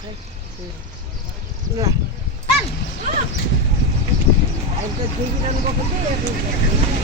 खै ल अहिले त देखिरहनु गएको थियो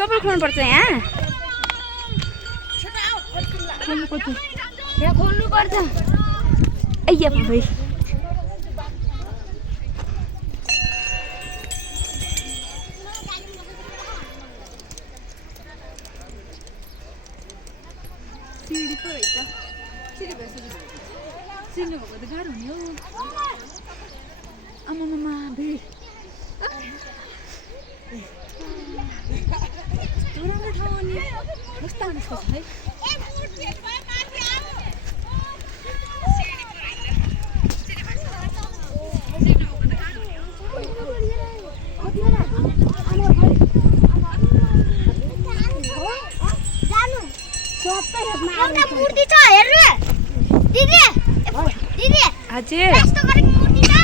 चप्पल खोल्नुपर्छ यहाँ खोल्नुपर्छ अಯ್या भाइ सिडी पो रहेछ सिडी भएपछि सिड्नु भएको त गाह्रो हुने हो आमामामा भिड राम्रो ठाउँ अनि कस्तो आएको छ है एउटा मूर्ति छ हेर्नु दिदी दिदी हजुर यस्तो गरेको मूर्ति छ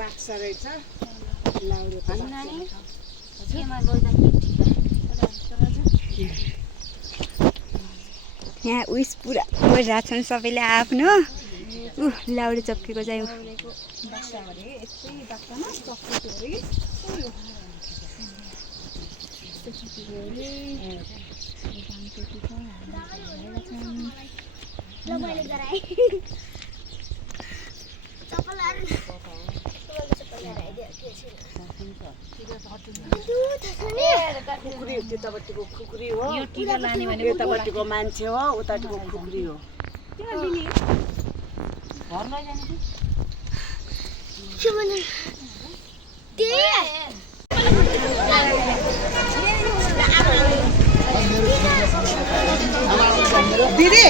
बाक्सा रहेछ लाउरे यहाँ उइस पुरा गरिरहेको छन् सबैले आफ्नो लाउरे चप्केको चाहिँ खुकुरी त्यतापट्टिको खुकुरी हो यतापट्टिको मान्छे हो उतापट्टिको खुकुरी हो दिदी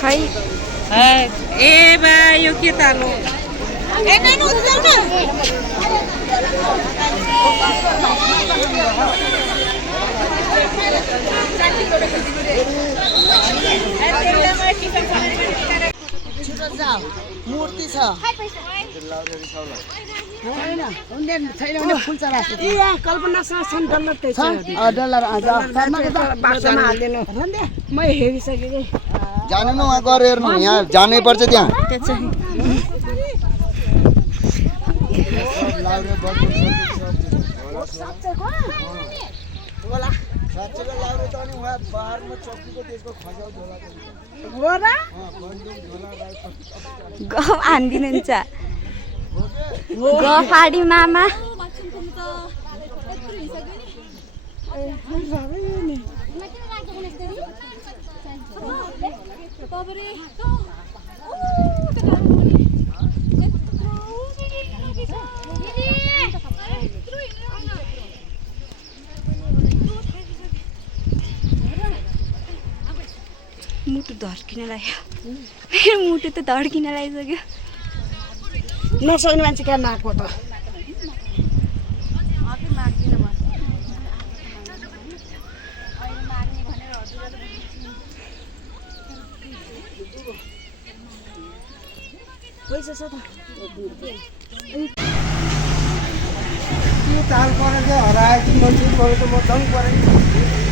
खै ए बा यो के तालो मूर्ति छ छैन भने फुल चढाएको कल्पनासँग छन् डल्लर त्यही छ डल्लर बाक्सामा हालिदिनु म हेरिसकेँ जानु न उहाँ गएर हेर्नु यहाँ जानै पर्छ त्यहाँ गफ हानिदिनुहुन्छ गफाडी मामा मुटु धड्किन लाग्यो मेरो मुटु त धड्किन लागिसक्यो नसक्ने मान्छे कहाँ नाकको त पैसा छ त चाल परेको हराएछु मान्छे परेको म दङ परेँ